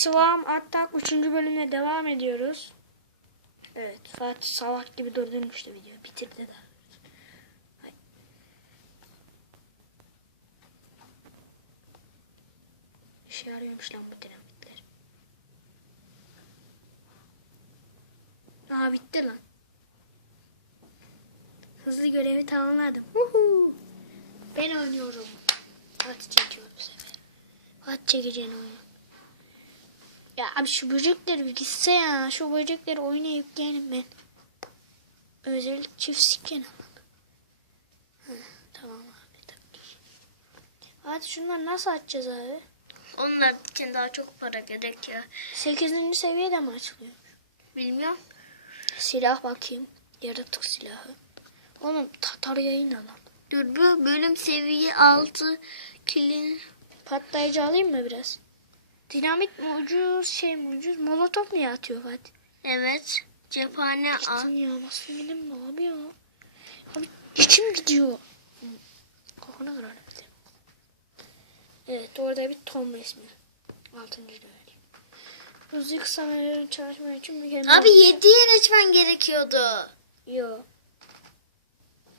Sıvam Attak 3. bölümle devam ediyoruz. Evet Fatih salak gibi durdurmuştu video. Bitirdi de. İşe yarıyormuş lan bu dinamitler. Aa bitti lan. Hızlı görevi tamamladım. Uhu. Ben oynuyorum. Fatih çekiyor bu sefer. Fatih çekeceğin oyunu. Ya abi şu böcekler bir gitse ya. Şu böcekleri oyuna yükleyelim ben. Özellik çift sikken ama. Tamam abi tabii. Hadi şunları nasıl açacağız abi? Onlar için daha çok para gerekiyor. 8. seviyede mi açılıyor? Bilmiyorum. Silah bakayım. Yaratık silahı. Oğlum Tatar yayın alalım. Dur bu bölüm seviye 6 kilin. Patlayıcı alayım mı biraz? Dinamit mi ucuz şey mi ucuz? Molotof mu atıyor Fatih? Evet. Cephane al. Gitsin ya nasıl bileyim mi abi ya? Abi içim gidiyor. Kokuna kırarım bir de. Evet orada bir Tom resmi. Altıncı level. Hızlı kısa menülerin çalışma için mükemmel. Abi 7 yer açman gerekiyordu. Yo.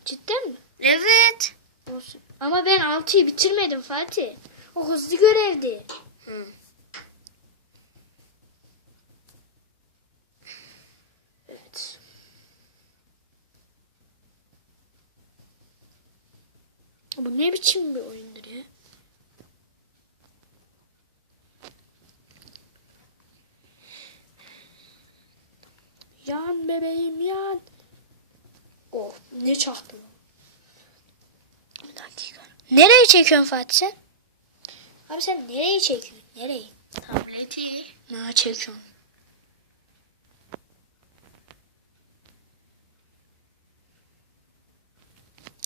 Cidden mi? Evet. Olsun. Ama ben 6'yı bitirmedim Fatih. O hızlı görevdi. Hı. Evet. Bu ne biçim bir oyundur ya? Yan bebeğim yan. Oh ne çaktım. Bir dakika. Nereye çekiyorsun Fatih sen? Abi sen nereye çekiyorsun? Nereye? Tableti. Ne çekiyorsun?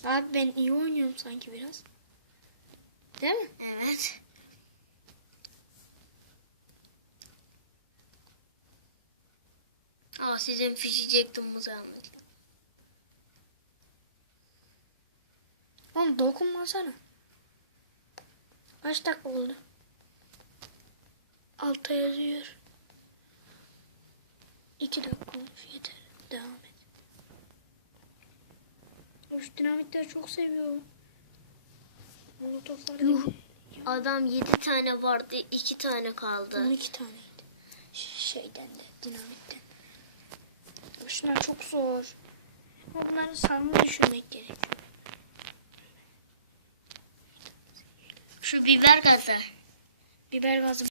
Abi ben iyi oynuyorum sanki biraz. Değil mi? Evet. Aa sizin fişecektim bu zahmet. Oğlum dokunmasana. Kaç dakika oldu? Altta yazıyor. İki dakika olmuş yeter. Devam Şu dinamitleri çok seviyorum. Molotoflar Yuh. Adam 7 tane vardı 2 tane kaldı. 12 taneydi. Ş- Şeyden de dinamitten. Şunlar çok zor. Ama Bunları sarma düşünmek gerekiyor. Şu biber gazı. Biber gazı